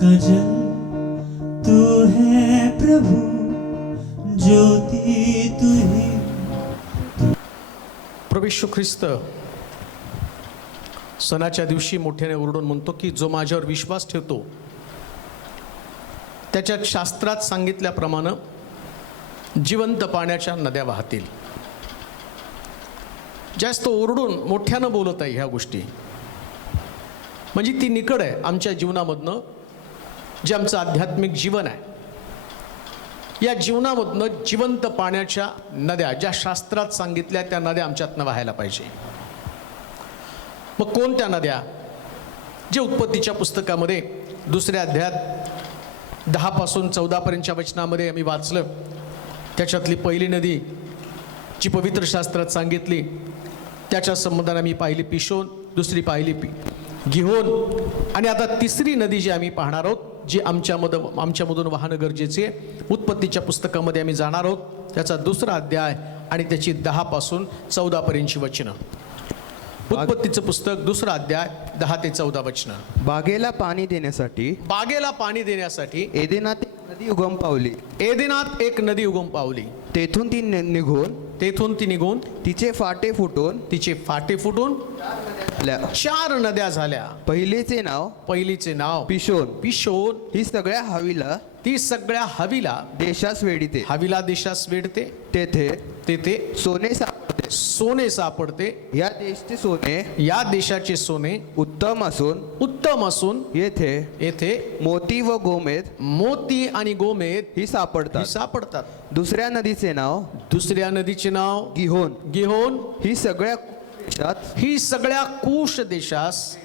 का जल तू है प्रभु, ज्योति तू ही। प्रभू येशू ख्रिस्त सणाच्या दिवशी मोठ्याने ओरडून म्हणतो की जो माझ्यावर विश्वास ठेवतो त्याच्या शास्त्रात सांगितल्याप्रमाणे जिवंत पाण्याच्या नद्या वाहतील। जास्त ओरडून मोठ्यानं बोलत आहे ह्या गोष्टी, म्हणजे ती निकड आहे आमच्या जीवनामधनं, जे आमचं आध्यात्मिक जीवन आहे या जीवनामधनं जिवंत पाण्याच्या नद्या ज्या शास्त्रात सांगितल्या त्या नद्या आमच्यातनं वाहायला पाहिजे। मग कोणत्या नद्या? जे उत्पत्तीच्या पुस्तकामध्ये 2ऱ्या अध्यायात 10 पासून 14 पर्यंतच्या वचनामध्ये आम्ही वाचलं, त्याच्यातली पहिली नदी जी पवित्र शास्त्रात सांगितली त्याच्या संबंधाने आम्ही पाहिली पिशोन, दुसरी पाहिली गिहोन, आणि आता तिसरी नदी जी आम्ही पाहणार आहोत जी आमच्यामधून वाहणं गरजेचे आहे। उत्पत्तीच्या पुस्तकामध्ये आम्ही जाणार आहोत, त्याचा 2रा अध्याय आणि त्याची 10 पासून 14 पर्यंतची वचनं। उत्पत्तीचं पुस्तक 2रा अध्याय 10 ते 14 वचनं। बागेला पाणी देण्यासाठी एदेनात एक नदी उगम पावली. एदेनात एक नदी उगम पावली. तेथून ती निघून तिचे फाटे फुटून 4 नद्या झाल्या. पहिलीचे नाव पिशोन. ही सगळ्या हवीला ती सगळ्या हवीला देशास वेढते. तेथे सोने सापडते. या देशाचे सोने उत्तम असून येथे मोती आणि गोमेद ही सापडतात. दुसऱ्या नदीचे नाव गिहोन. ही सगळ्या कुश देशास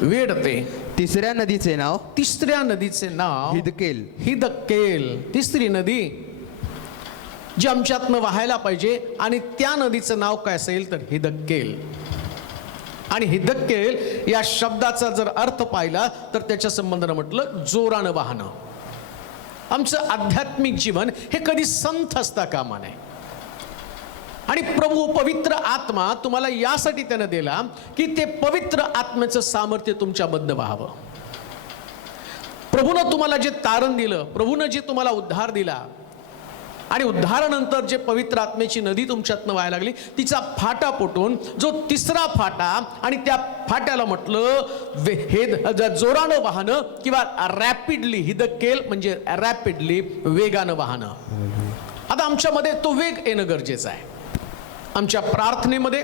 वेढते. तिसऱ्या नदीचे नाव हिदकेल. तिसरी नदी जी आमच्यातनं वाहायला पाहिजे आणि त्या नदीचं नाव काय असेल तर हिदकेल. आणि हिदकेल या शब्दाचा जर अर्थ पाहिला तर त्याच्या संबंधानं म्हटलं जोरानं वाहनं. आमचं आध्यात्मिक जीवन हे कधी संथ असता कामा नये. आणि प्रभू पवित्र आत्मा तुम्हाला यासाठी त्यानं दिला की ते पवित्र आत्म्याचं सामर्थ्य तुमच्याबद्दल व्हावं. प्रभूनं तुम्हाला जे तारण दिलं, प्रभूनं जे तुम्हाला उद्धार दिला आणि उद्धारानंतर जे पवित्र आत्म्याची नदी तुमच्यातनं व्हायला लागली, तिचा फाटा फुटून जो 3रा फाटा, आणि त्या फाट्याला म्हटलं हे जोरानं वाहनं किंवा रॅपिडली हिदकेल, म्हणजे रॅपिडली वेगानं वाहनं. आता आमच्यामध्ये तो वेग येणं गरजेचं आहे. आमच्या प्रार्थनेमध्ये,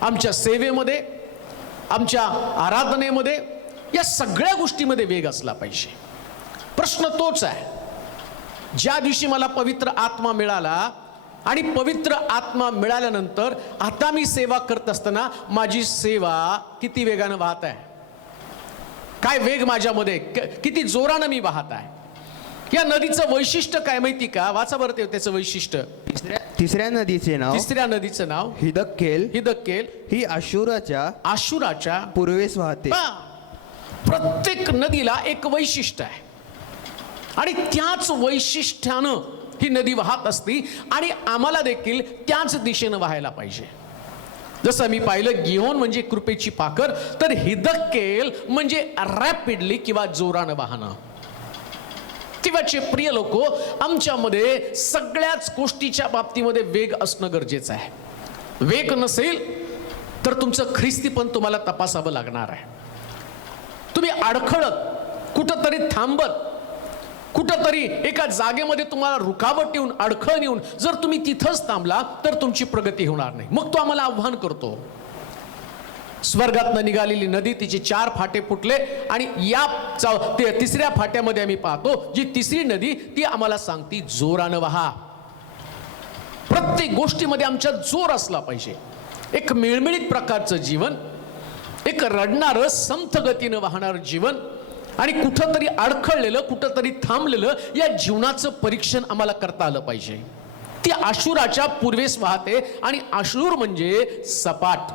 आमच्या सेवेमध्ये, आमच्या आराधनेमध्ये, या सगळ्या गोष्टीमध्ये वेग असला पाहिजे. प्रश्न तोच आहे, ज्या दिवशी मला पवित्र आत्मा मिळाला आणि पवित्र आत्मा मिळाल्यानंतर आता मी सेवा करत असताना माझी सेवा किती वेगानं वाहत आहे, काय वेग माझ्यामध्ये, किती जोरानं मी वाहत आहे. या नदीचं वैशिष्ट्य काय माहिती का? वाचा बरं ते त्याचं वैशिष्ट्य. तिसऱ्या नदीचे नाव हिदकेल. ही आशुराच्या पूर्वेस वाहते. प्रत्येक नदीला एक वैशिष्ट्य आहे आणि त्याच वैशिष्ट्यानं ही नदी वाहत असती आणि आम्हाला देखील त्याच दिशेनं वाहायला पाहिजे. जसं मी पाहिलं गिहोन म्हणजे कृपेची पाकर, तर हिदकेल म्हणजे रॅपिडली किंवा जोरानं वाहनं. तेव्हाचे प्रिय लोको, आमच्यामध्ये सगळ्याच गोष्टीच्या बाबतीमध्ये वेग असणं गरजेचं आहे. वेग नसेल तर तुमचं ख्रिस्ती पण तुम्हाला तपासावं लागणार आहे. तुम्ही अडखळत, कुठंतरी थांबत, कुठंतरी एका जागेमध्ये तुम्हाला रुकावट येऊन, अडखळण येऊन जर तुम्ही तिथंच थांबला तर तुमची प्रगती होणार नाही. मग तो आम्हाला आव्हान करतो. स्वर्गातनं निघालेली नदी, तिचे 4 फाटे फुटले आणि या 3ऱ्या फाट्यामध्ये आम्ही पाहतो जी तिसरी नदी ती आम्हाला सांगती जोरानं वाहा. प्रत्येक गोष्टीमध्ये आमच्यात जोर असला पाहिजे. एक मिळमिळीत प्रकारचं जीवन, एक रडणारं संथ गतीनं वाहणारं जीवन, आणि कुठंतरी अडखळलेलं, कुठंतरी थांबलेलं या जीवनाचं परीक्षण आम्हाला करता आलं पाहिजे. ती आशुराच्या पूर्वेस वाहते आणि आशूर म्हणजे सपाट.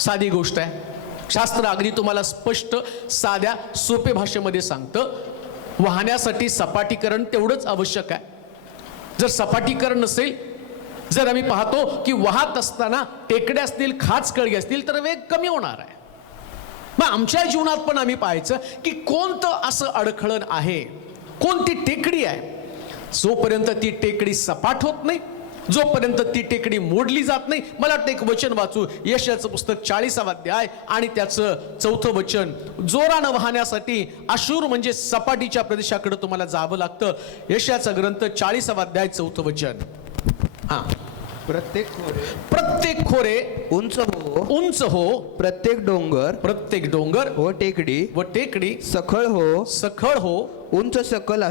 साधी गोष्ट आहे. शास्त्र अगदी तुम्हाला स्पष्ट, साध्या, सोपे भाषेमध्ये सांगतं. वाहण्यासाठी सपाटीकरण तेवढंच आवश्यक आहे. जर सपाटीकरण नसेल, जर आम्ही पाहतो की वाहत असताना टेकड्या असतील, खाचकळी असतील तर वेग कमी होणार आहे. मग आमच्या जीवनात पण आम्ही पाहायचं की कोणतं असं अडखळण आहे, कोणती टेकडी आहे, जोपर्यंत ती टेकडी सपाट होत नाही, जोपर्यंत ती टेकडी मोडली जात नाही. मला वाटतं एक वचन वाचू, यशाचं पुस्तक 40वा अध्याय आणि त्याचं 4थं वचन. जोरानं वाहण्यासाठी अशूर म्हणजे सपाटीच्या प्रदेशाकडे तुम्हाला जावं लागतं. यशाचा ग्रंथ 40वा अध्याय 4थं वचन. हा, प्रत्येक खोरे उंच हो, प्रत्येक डोंगर व टेकडी सखळ हो, उंच सकल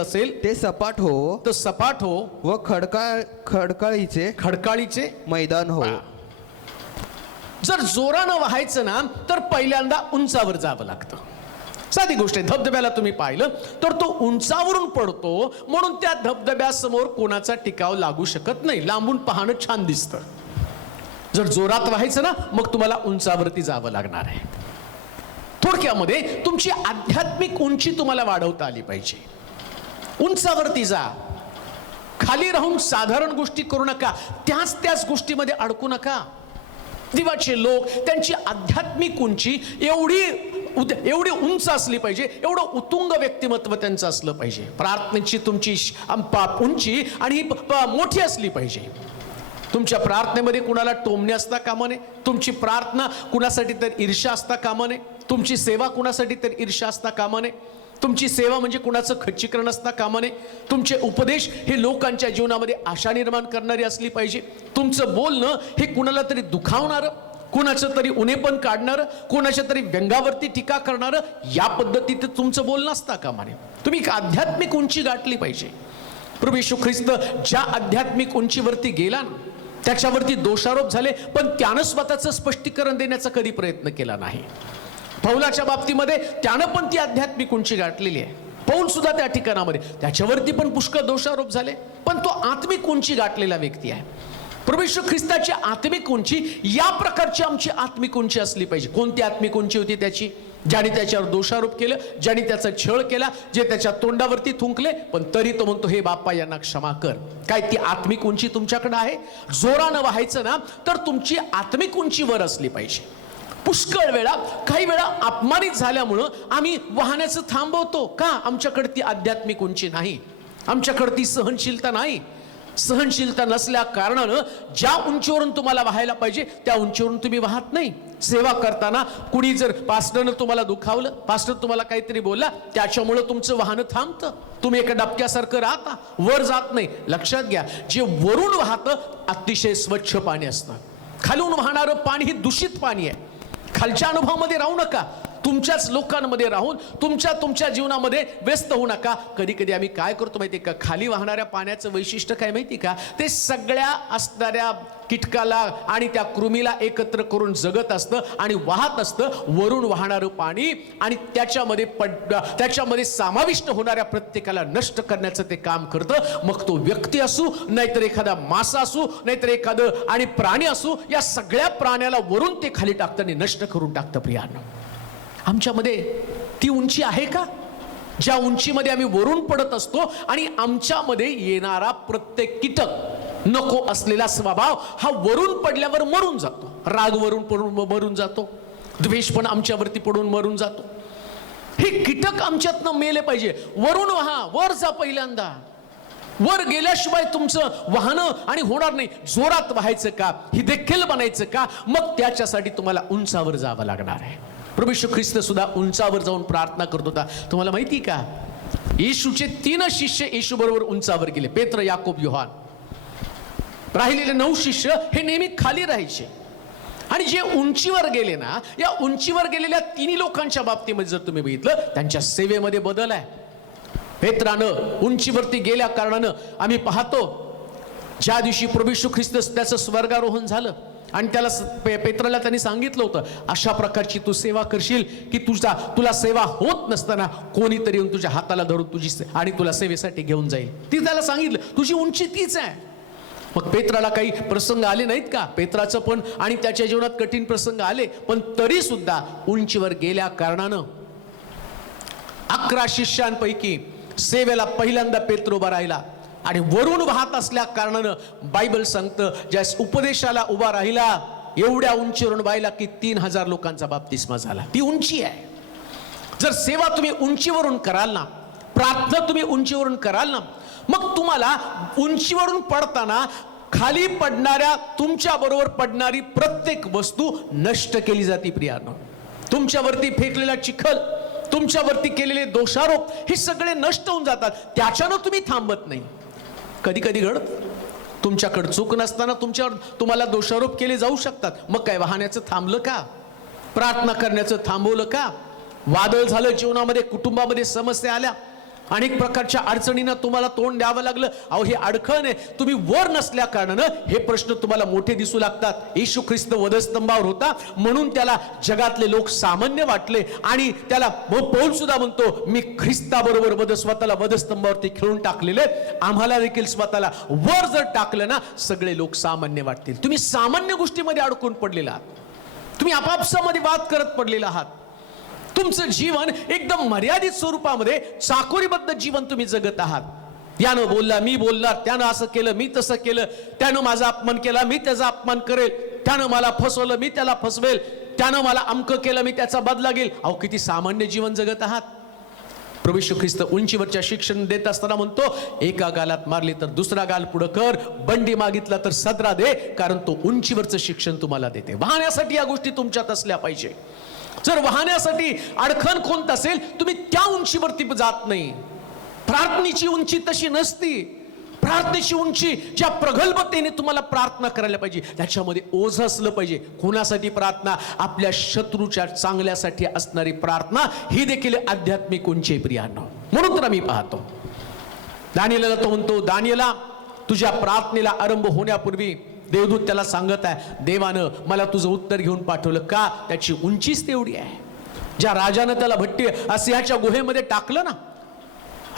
असेल ते सपाट हो व खडकाळीचे मैदान हो. जर जोरानं व्हायचं ना तर पहिल्यांदा उंचावर जावं लागतं. साधी गोष्ट आहे. धबधब्याला तुम्ही पाहिलं तर तो उंचावरून पडतो, म्हणून त्या धबधब्यासमोर कोणाचा टिकाव लागू शकत नाही. लांबून पाहणं छान दिसतं. जर जोरात व्हायचं ना मग तुम्हाला उंचावरती जावं लागणार आहे. थोडक्यामध्ये तुमची आध्यात्मिक उंची तुम्हाला वाढवता आली पाहिजे. उंचावरती जा. खाली राहून साधारण गोष्टी करू नका, त्याच गोष्टीमध्ये अडकू नका. देवाचे लोक त्यांची आध्यात्मिक उंची एवढी उंच असली पाहिजे, एवढं उतुंग व्यक्तिमत्व त्यांचं असलं पाहिजे. प्रार्थनेची तुमची उंची आणि मोठी असली पाहिजे. तुमच्या प्रार्थनेमध्ये कुणाला टोमणे असता कामा नये. तुमची प्रार्थना कुणासाठी तर ईर्ष्या असता कामा नये. तुमची सेवा कुणासाठी तर ईर्ष्या असता कामा नये. तुमची सेवा म्हणजे कुणाचं खच्चीकरण असता कामा नये. तुमचे उपदेश हे लोकांच्या जीवनामध्ये आशा निर्माण करणारी असली पाहिजे. तुमचं बोलणं हे कुणाला तरी दुखावणारं, कुणाचं तरी उणेपण काढणारं, कुणाच्या तरी व्यंगावरती टीका करणारं या पद्धतीत तुमचं बोलणं असता कामा नये. तुम्ही एक आध्यात्मिक उंची गाठली पाहिजे. प्रभू येशू ख्रिस्त ज्या आध्यात्मिक उंचीवरती गेला ना त्याच्यावरती दोषारोप झाले, पण त्यानं स्वतःचं स्पष्टीकरण देण्याचा कधी प्रयत्न केला नाही. पौलाच्या बाबतीमध्ये त्यानं पण ती आध्यात्मिक उंची गाठलेली आहे. पौल सुद्धा त्या ठिकाणामध्ये त्याच्यावरती पण पुष्कळ दोषारोप झाले, पण तो आत्मिक उंची गाठलेला व्यक्ती आहे. प्रभू येशू ख्रिस्ताची आत्मिक उंची या प्रकारची आमची आत्मिक उंची असली पाहिजे. कोणती आत्मिक उंची होती त्याची? ज्याने त्याच्यावर दोषारोप केलं, ज्याने त्याचा छळ केला, जे त्याच्या तोंडावरती थुंकले, पण तरी तो म्हणतो हे बाप्पा यांना क्षमा कर. काय ती आत्मिक उंची तुमच्याकडे आहे? जोरानं व्हायचं ना तर तुमची आत्मिक उंची वर असली पाहिजे. पुष्कळ वेळा काही वेळा अपमानित झाल्यामुळं आम्ही वाहण्याचं थांबवतो का? आमच्याकडे ती आध्यात्मिक उंची नाही, आमच्याकडे ती सहनशीलता नाही. सहनशीलता नसल्या कारणानं ज्या उंचीवरून तुम्हाला वाहायला पाहिजे त्या उंचीवरून तुम्ही वाहत नाही. सेवा करताना कुणी जर पास्टरनं तुम्हाला दुखावलं, पास्टर तुम्हाला काहीतरी बोलला, त्याच्यामुळं तुमचं वाहनं थांबतं. तुम्ही एका डबक्यासारखं राहता, वर जात नाही. लक्षात घ्या, जे वरून वाहतं अतिशय स्वच्छ पाणी असतं. खालून वाहणारं पाणी हे दूषित पाणी आहे. खालच्या अनुभवामध्ये राहू नका. तुमच्याच लोकांमध्ये राहून तुमच्या जीवनामध्ये व्यस्त होऊ नका. कधी कधी आम्ही काय करतो माहिती का? खाली वाहणाऱ्या पाण्याचं वैशिष्ट्य काय माहिती का? ते सगळ्या असणाऱ्या कीटकाला आणि त्या कृमीला एकत्र करून जगत असतं आणि वाहत असतं. वरून वाहणारं पाणी आणि त्याच्यामध्ये समाविष्ट होणाऱ्या प्रत्येकाला नष्ट करण्याचं ते काम करतं. मग तो व्यक्ती असू, नाहीतर एखादा मासा असू, नाहीतर एखादं आणि प्राणी असू, या सगळ्या प्राण्याला वरून ते खाली टाकतं आणि नष्ट करून टाकतं. प्रियानो, आमच्यामध्ये ती उंची आहे का? ज्या उंचीमध्ये आम्ही वरून पडत असतो आणि आमच्यामध्ये येणारा प्रत्येक कीटक, नको असलेला स्वभाव हा वरून पडल्यावर मरून जातो. राग वरून पडून मरून जातो, द्वेष पण आमच्यावरती पडून मरून जातो. हे कीटक आमच्यातनं मेले पाहिजे. वरून व्हा, वर जा. पहिल्यांदा वर गेल्याशिवाय तुमचं वाहनं आणि होणार नाही. जोरात व्हायचं का हे देखील बनायचं का? मग त्याच्यासाठी तुम्हाला उंचावर जावं लागणार आहे. प्रभू येशू ख्रिस्त सुद्धा उंचावर जाऊन प्रार्थना करत होता. तुम्हाला माहिती का? येशूचे 3 शिष्य येशू बरोबर उंचावर गेले. पेत्र, याकोब, योहान. राहिलेले 9 शिष्य हे नेहमी खाली राहायचे. आणि जे उंचीवर गेले ना, या उंचीवर गेलेल्या 3 लोकांच्या बाबतीमध्ये जर तुम्ही बघितलं, त्यांच्या सेवेमध्ये बदल आहे. पेत्रानं उंचीवरती गेल्या कारणानं आम्ही पाहतो, ज्या दिवशी प्रभू येशू ख्रिस्त त्याचं स्वर्गारोहण झालं आणि त्याला पेत्राला त्यांनी सांगितलं होतं, अशा प्रकारची तू सेवा करशील की तुला सेवा होत नसताना कोणीतरी येऊन तुझ्या हाताला धरून आणि तुला सेवेसाठी घेऊन जाईल. ती त्याला सांगितलं, तुझी उंची तीच आहे. मग पेत्राला काही प्रसंग आले नाहीत का? पेत्राचं पण आणि त्याच्या जीवनात कठीण प्रसंग आले, पण तरी सुद्धा उंचीवर गेल्या कारणानं 11 शिष्यांपैकी सेवेला पहिल्यांदा पेत्र उभा राहिला. आणि वरून वाहत असल्या कारणानं बायबल सांगतं, ज्या उपदेशाला उभा राहिला एवढ्या उंचीवरून व्हायला की 3000 लोकांचा बाप्तिस्मा झाला. ती उंची आहे. जर सेवा तुम्ही उंचीवरून कराल ना, प्रार्थना तुम्ही उंचीवरून कराल ना, मग तुम्हाला उंचीवरून पडताना खाली पडणाऱ्या, तुमच्या बरोबर पडणारी प्रत्येक वस्तू नष्ट केली जाते प्रियानो. तुमच्यावरती फेकलेला चिखल, तुमच्यावरती केलेले दोषारोप, हे सगळे नष्ट होऊन जातात. त्याच्यानं तुम्ही थांबत नाही. कधी कधी घडत, तुमच्याकडे चूक नसताना तुम्हाला दोषारोप केले जाऊ शकतात. मग काय वाहण्याचं थांबलं का? प्रार्थना करण्याचं थांबवलं का? वादळ झालं जीवनामध्ये, कुटुंबामध्ये समस्या आल्या, अनेक प्रकारच्या अडचणींना तुम्हाला तोंड द्यावं लागलं. अहो, हे अडखळण आहे. तुम्ही वर नसल्या कारणानं हे प्रश्न तुम्हाला मोठे दिसू लागतात. येशू ख्रिस्त वधस्तंभावर होता म्हणून त्याला जगातले लोक सामान्य वाटले, आणि त्याला पौल सुद्धा म्हणतो, मी ख्रिस्ताबरोबर स्वतःला वधस्तंभावरती खेळून टाकलेले, आम्हाला देखील स्वतःला वर जर टाकलं ना, सगळे लोक सामान्य वाटतील. तुम्ही सामान्य गोष्टीमध्ये अडकून पडलेला आहात. तुम्ही आपापसामध्ये वाद करत पडलेला आहात. तुमचं जीवन एकदम मर्यादित स्वरूपामध्ये चाकोरीबद्ध जीवन तुम्ही जगत आहात. यानं बोलला मी बोलणार, त्यानं असं केलं मी तसं केलं, त्यानं माझा अपमान केला मी त्याचा अपमान करेल, त्यानं मला फसवलं मी त्याला फसवेल, त्यानं मला अमकं केलं मी त्याचा बदला घेईल. अहो, किती सामान्य जीवन जगत आहात. प्रभू येशू ख्रिस्त उंचीवरच्या शिक्षण देत असताना म्हणतो, एका गालात मारली तर दुसरा गाल पुढं कर, बंडी मागितला तर सदरा दे, कारण तो उंचीवरचं शिक्षण तुम्हाला देते. वाहण्यासाठी या गोष्टी तुमच्यात असल्या पाहिजे. जर वाहण्यासाठी अडखण कोणतं असेल, तुम्ही त्या उंचीवरती जात नाही. प्रार्थनेची उंची तशी नसती. प्रार्थनेची उंची ज्या प्रगल्भतेने तुम्हाला प्रार्थना करायला पाहिजे, त्याच्यामध्ये ओझ असलं पाहिजे. कोणासाठी प्रार्थना? आपल्या शत्रूच्या चांगल्यासाठी असणारी प्रार्थना, ही देखील आध्यात्मिक उंची आहे प्रियांनो. म्हणून तर आम्ही पाहतो, दानिएलला तो म्हणतो, दानिएला, तुझ्या प्रार्थनेला आरंभ होण्यापूर्वी देवदूत त्याला सांगत आहे, देवानं मला तुझं उत्तर घेऊन पाठवलं का? त्याची उंचीच तेवढी आहे. ज्या राजानं त्याला भट्टी सिंहाच्या गुहेमध्ये टाकलं ना,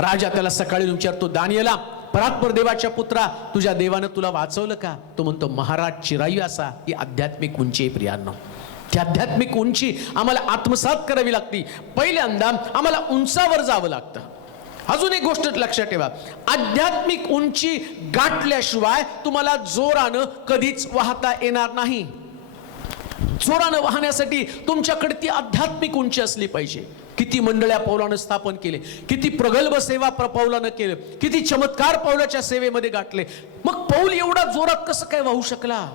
राजा त्याला सकाळी विचारतो, दानिएला, परात्पर देवाच्या पुत्रा, तुझ्या देवानं तुला वाचवलं का? तो म्हणतो, महाराज चिरायू असा. ही आध्यात्मिक उंची आहे प्रियांनो. ती आध्यात्मिक उंची आम्हाला आत्मसात करावी लागते. पहिल्यांदा आम्हाला उंचावर जावं लागतं. अजून एक गोष्ट लक्षात ठेवा, आध्यात्मिक उंची गाठल्याशिवाय तुम्हाला जोरानं कधीच वाहता येणार नाही. जोरानं वाहण्यासाठी तुमच्याकडे ती आध्यात्मिक उंची असली पाहिजे. किती मंडळ्या पौलानं स्थापन केले, किती प्रगल्भ सेवा पौलानं केले, किती चमत्कार पौलाच्या सेवेमध्ये गाठले. मग पौल एवढा जोरात कसं काय वाहू शकला?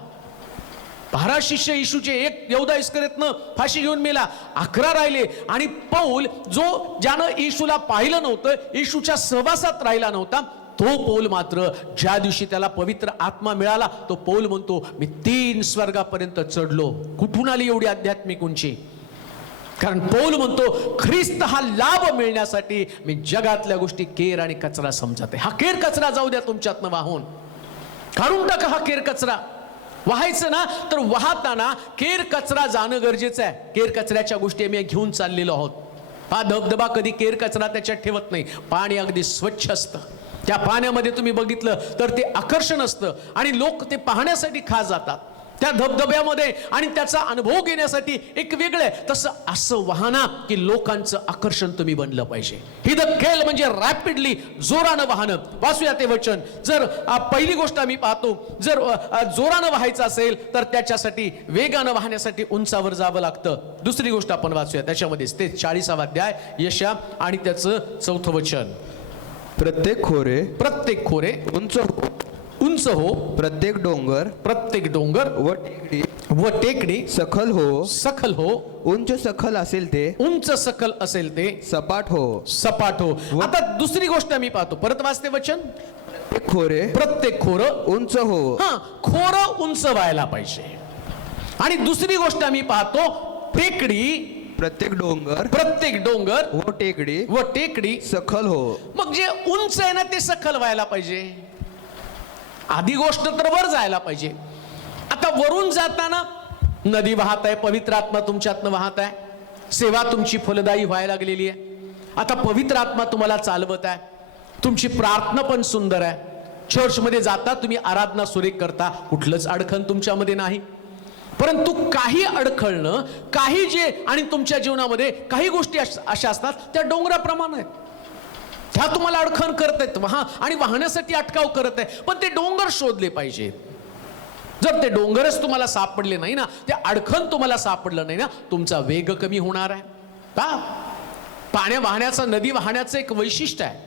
12 शिष्य येशूचे, एक यहूदा इस्करियोतनं फाशी घेऊन मेला, 11 राहिले. आणि पौल, जो ज्यानं येशूला पाहिलं नव्हतं, येशूच्या सहवासात राहिला नव्हता, तो पौल मात्र ज्या दिवशी त्याला पवित्र आत्मा मिळाला, तो पौल म्हणतो, मी 3 स्वर्गापर्यंत चढलो. कुठून आली एवढी आध्यात्मिक उंची? कारण पौल म्हणतो, ख्रिस्त हा लाभ मिळण्यासाठी मी जगातल्या गोष्टी केर आणि कचरा समजत आहे. हा केर कचरा जाऊ द्या तुमच्यातनं वाहून, काढून टाका हा केर कचरा. वाहायचं ना, तर वाहताना केर कचरा जाणं गरजेचं आहे. केर कचऱ्याच्या गोष्टी आम्ही घेऊन चाललेलो आहोत. हा धबधबा कधी केर कचरा त्याच्यात ठेवत नाही. पाणी अगदी स्वच्छ असतं. त्या पाण्यामध्ये तुम्ही बघितलं तर ते आकर्षण असतं, आणि लोक ते पाहण्यासाठी खास जातात त्या धबधब्यामध्ये, आणि त्याचा अनुभव घेण्यासाठी एक वेगळं. तसं असं वाहना की लोकांचं आकर्षण तुम्ही बनलं पाहिजे. ही द खेळ म्हणजे रॅपिडली, जोरानं वाहनं. वाचूया ते वचन. जर पहिली गोष्ट आम्ही पाहतो, जर जोरानं व्हायचं असेल तर त्याच्यासाठी, वेगानं वाहण्यासाठी उंचावर जावं लागतं. दुसरी गोष्ट आपण वाचूया त्याच्यामध्येच, ते 40वा अध्याय यशा आणि त्याचं 4थं वचन. प्रत्येक खोरे उंच हो, प्रत्येक डोंगर व टेकडी सखल हो, उंच सखल असेल ते सपाट हो. आता दुसरी गोष्ट आम्ही पाहतो, परत वाचते वचन. प्रत्येक खोरं उंच हो. खोरं उंच व्हायला पाहिजे. आणि दुसरी गोष्ट आम्ही पाहतो, टेकडी, प्रत्येक डोंगर व टेकडी सखल हो. मग जे उंच आहे ना, ते सखल व्हायला पाहिजे. आधी गोष्ट तर वर जायला पाहिजे. आता वरून जाताना नदी वाहत आहे, पवित्र आत्मा तुमच्यातनं वाहत आहे, सेवा तुमची फलदायी व्हायला लागलेली आहे. आता पवित्र आत्मा तुम्हाला चालवत आहे, तुमची प्रार्थना पण सुंदर आहे, चर्चमध्ये जाता, तुम्ही आराधना सुरेख करता, कुठलंच अडखण तुमच्यामध्ये नाही. परंतु काही अडखळणं, काही जे, आणि तुमच्या जीवनामध्ये काही गोष्टी अशा असतात त्या डोंगराप्रमाणे आहेत. त्या तुम्हाला अडखण करत आहेत, आणि वाहण्यासाठी अटकाव करत आहे. पण ते डोंगर शोधले पाहिजेत. जर ते डोंगरच तुम्हाला सापडले नाही ना, ते अडखण तुम्हाला सापडलं नाही ना, तुमचा वेग कमी होणार आहे. पाण्या वाहण्याचं, नदी वाहण्याचं एक वैशिष्ट्य आहे.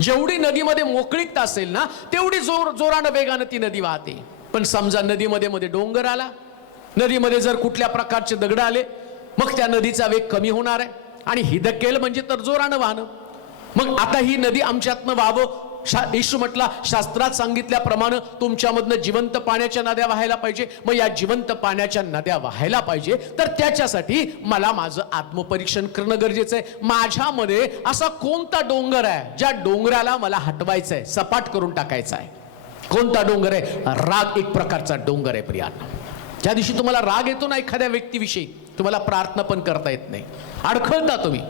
जेवढी नदीमध्ये मोकळीकता असेल ना, तेवढी जोरानं वेगानं ती नदी वाहते. पण समजा नदीमध्ये मध्ये डोंगर आला, नदीमध्ये जर कुठल्या प्रकारचे दगड आले, मग त्या नदीचा वेग कमी होणार आहे. आणि हिदकेल म्हणजे तर जोरानं वाहणं. मग आता ही नदी आमच्यातनं व्हावं, येशू म्हटला, शास्त्रात सांगितल्याप्रमाणे तुमच्यामधनं जिवंत पाण्याच्या नद्या वाहायला पाहिजे. मग या जिवंत पाण्याच्या नद्या वाहायला पाहिजे, तर त्याच्यासाठी मला माझं आत्मपरीक्षण करणं गरजेचं आहे. माझ्यामध्ये असा कोणता डोंगर आहे ज्या डोंगराला मला हटवायचं आहे, सपाट करून टाकायचं आहे? कोणता डोंगर आहे? राग एक प्रकारचा डोंगर आहे प्रियांनो. ज्या दिवशी तुम्हाला राग येतो ना एखाद्या व्यक्तीविषयी, तुम्हाला प्रार्थना पण करता येत नाही, अडखळता तुम्ही.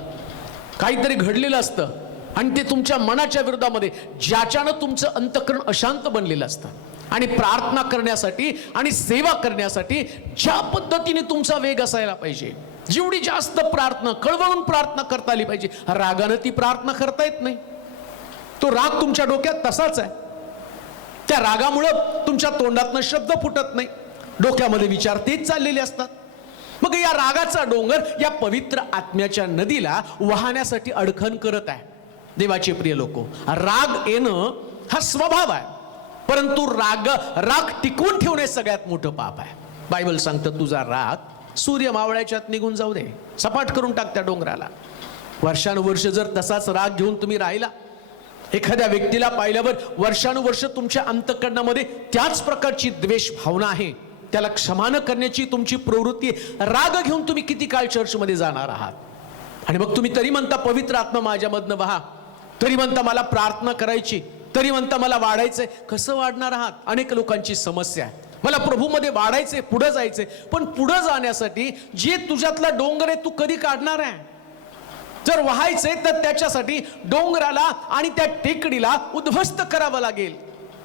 काहीतरी घडलेलं असतं आणि ते तुमच्या मनाच्या विरोधामध्ये, ज्याच्यानं तुमचं अंतःकरण अशांत बनलेलं असतं. आणि प्रार्थना करण्यासाठी आणि सेवा करण्यासाठी ज्या पद्धतीने तुमचा वेग असायला पाहिजे, जेवढी जास्त प्रार्थना, कळवळून प्रार्थना करता आली पाहिजे, रागानं ती प्रार्थना करता येत नाही. तो राग तुमच्या डोक्यात तसाच आहे. त्या रागामुळं तुमच्या तोंडातनं शब्द फुटत नाही, डोक्यामध्ये विचार तेच चाललेले असतात. मग या रागाचा डोंगर या पवित्र आत्म्याच्या नदीला वाहण्यासाठी अडखण करत आहे. देवाचे प्रिय लोको, राग येणं हा स्वभाव आहे, परंतु राग टिकवून ठेवणे सगळ्यात मोठं पाप आहे. बायबल सांगतं, तुझा राग सूर्य मावळ्याच्यात निघून जाऊ दे, सपाट करून टाक त्या डोंगराला. वर्षानुवर्ष जर तसाच राग घेऊन तुम्ही राहिला, एखाद्या व्यक्तीला पाहिल्यावर वर्षानुवर्ष तुमच्या अंतःकरणामध्ये त्याच प्रकारची द्वेष भावना आहे, त्याला क्षमा न करण्याची तुमची प्रवृत्ती, राग घेऊन तुम्ही किती काळ चर्चमध्ये जाणार आहात? आणि मग तुम्ही तरी म्हणता पवित्र आत्मा माझ्यामधनं वहा, तरी म्हणता मला प्रार्थना करायची, तरी म्हणता मला वाढायचंय. कसं वाढणार आहात? अनेक लोकांची समस्या आहे, मला प्रभूमध्ये वाढायचंय, पुढे जायचंय. पण पुढे जाण्यासाठी जे तुझ्यातला डोंगर आहे, तू कधी काढणार आहे? जर व्हायचंय तर त्याच्यासाठी डोंगराला आणि त्या टेकडीला उद्ध्वस्त करावं लागेल.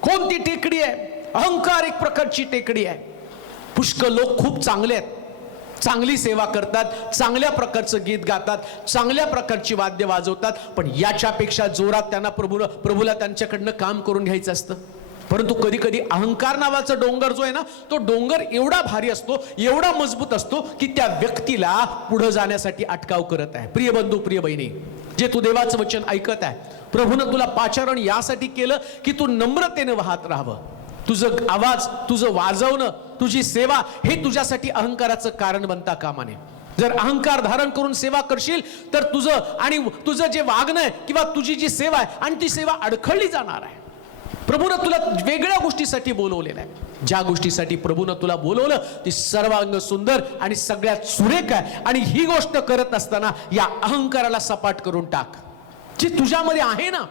कोणती टेकडी आहे? अहंकार एक प्रकारची टेकडी आहे. पुष्कळ लोक खूप चांगले आहेत, चांगली सेवा करतात, चांगल्या प्रकारचं गीत गातात, चांगल्या प्रकारची वाद्य वाजवतात, पण याच्यापेक्षा जोरात त्यांना प्रभूला त्यांच्याकडनं काम करून घ्यायचं असतं. परंतु कधी कधी अहंकार नावाचा डोंगर जो आहे ना, तो डोंगर एवढा भारी असतो, एवढा मजबूत असतो की त्या व्यक्तीला पुढे जाण्यासाठी अटकाव करत आहे. प्रिय बंधू, प्रिय बहिणी, जे तू देवाचं वचन ऐकत आहे, प्रभूनं तुला पाचारण यासाठी केलं की तू नम्रतेने वाहत राहावं. तुझं आवाज, तुझं वाजवणं, तुझी सेवा हे तुझ्यासाठी अहंकाराचं कारण बनता कामा नये. जर अहंकार धारण करून सेवा करशील तर तुझं जे वागणं आहे किंवा तुझी जी सेवा आहे, आणि ती सेवा अडखळली जाणार आहे. प्रभूनं तुला वेगळ्या गोष्टीसाठी बोलवलेलं आहे. ज्या गोष्टीसाठी प्रभूनं तुला बोलवलं ती सर्वांग सुंदर आणि सगळ्यात सुरेख आहे. आणि ही गोष्ट करत असताना या अहंकाराला सपाट करून टाक. जे तुझ्यामध्ये आहे ना,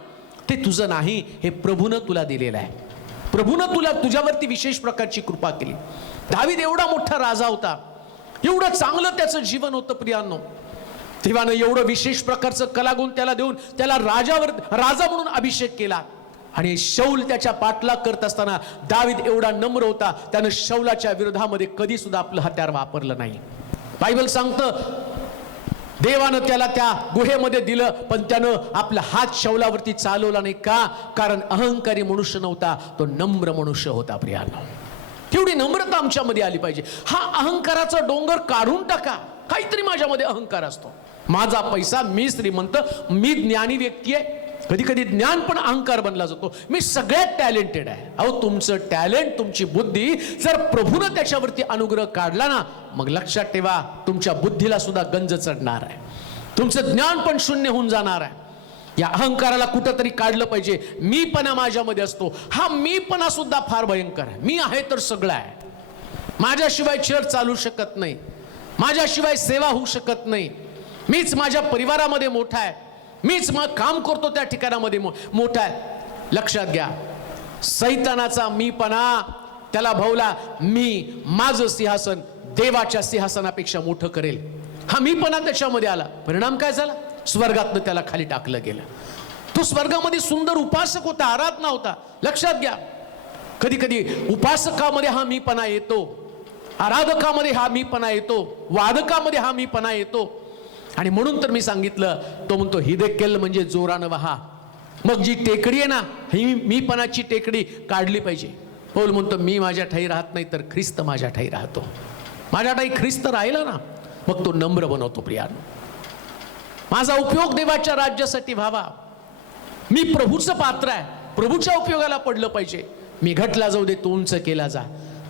ते तुझं नाही, हे प्रभूनं तुला दिलेलं आहे. प्रभूनं तुझ्यावरती विशेष प्रकारची कृपा केली. दावीद एवढा मोठा राजा होता, एवढं चांगलं त्याचं जीवन होतं प्रियांनो. देवानं एवढं विशेष प्रकारचं कलागुण त्याला देऊन त्याला राजा म्हणून अभिषेक केला. आणि शौल त्याच्या पाठलाग करत असताना दावीद एवढा नम्र होता, त्यानं शौलाच्या विरोधामध्ये कधी सुद्धा आपलं हत्यार वापरलं नाही. बायबल सांगतं, देवानं त्याला त्या गुहेमध्ये दिलं, पण त्यानं आपला हात शौलावरती चालवला नाही. का? कारण अहंकारी मनुष्य नव्हता, तो नम्र मनुष्य होता. प्रियांनो, तेवढी नम्रता आमच्यामध्ये आली पाहिजे. हा अहंकाराचा डोंगर काढून टाका. काहीतरी माझ्यामध्ये अहंकार असतो, माझा पैसा, मी श्रीमंत, मी ज्ञानी व्यक्ती आहे. कधी कधी ज्ञान पण अहंकार बनला जातो. मी सगळ्यात टॅलेंटेड आहे. अहो, तुमचं टॅलेंट, तुमची बुद्धी जर प्रभूनं त्याच्यावरती अनुग्रह काढला ना, मग लक्षात ठेवा, तुमच्या बुद्धीला सुद्धा गंज चढणार आहे, तुमचं ज्ञान पण शून्य होऊन जाणार आहे. या अहंकाराला कुठंतरी काढलं पाहिजे. मीपणा माझ्यामध्ये असतो, हा मीपणा सुद्धा फार भयंकर आहे. मी आहे तर सगळं आहे, माझ्याशिवाय चर्च चालू शकत नाही, माझ्याशिवाय सेवा होऊ शकत नाही, मीच माझ्या परिवारामध्ये मोठा आहे, मीच मग काम करतो त्या ठिकाणामध्ये मोठा आहे. लक्षात घ्या, सैतानाचा मीपणा त्याला भावला, मी माझं सिंहासन देवाच्या सिंहासनापेक्षा मोठं करेल. हा मीपणा त्याच्यामध्ये आला. परिणाम काय झाला? स्वर्गातनं त्याला खाली टाकलं गेलं. तो स्वर्गामध्ये सुंदर उपासक होता, आराधना होता. लक्षात घ्या, कधी कधी उपासकामध्ये हा मीपणा येतो, आराधकामध्ये हा मीपणा येतो, वादकामध्ये हा मीपणा येतो. आणि म्हणून तर मी सांगितलं, तो म्हणतो हिदकेल म्हणजे जोरानं वहा. मग जी टेकडी आहे ना, ही मीपणाची टेकडी काढली पाहिजे. पौल म्हणतो मी माझ्या ठाई राहत नाही तर ख्रिस्त माझ्या ठाई राहतो. माझ्या ठाई ख्रिस्त राहिला ना मग तो नम्र बनवतो. प्रियानो, माझा उपयोग देवाच्या राज्यासाठी व्हावा. मी प्रभूचं पात्र आहे, प्रभूच्या उपयोगाला पडलं पाहिजे. मी घटला जाऊ दे तू उंच केला जा,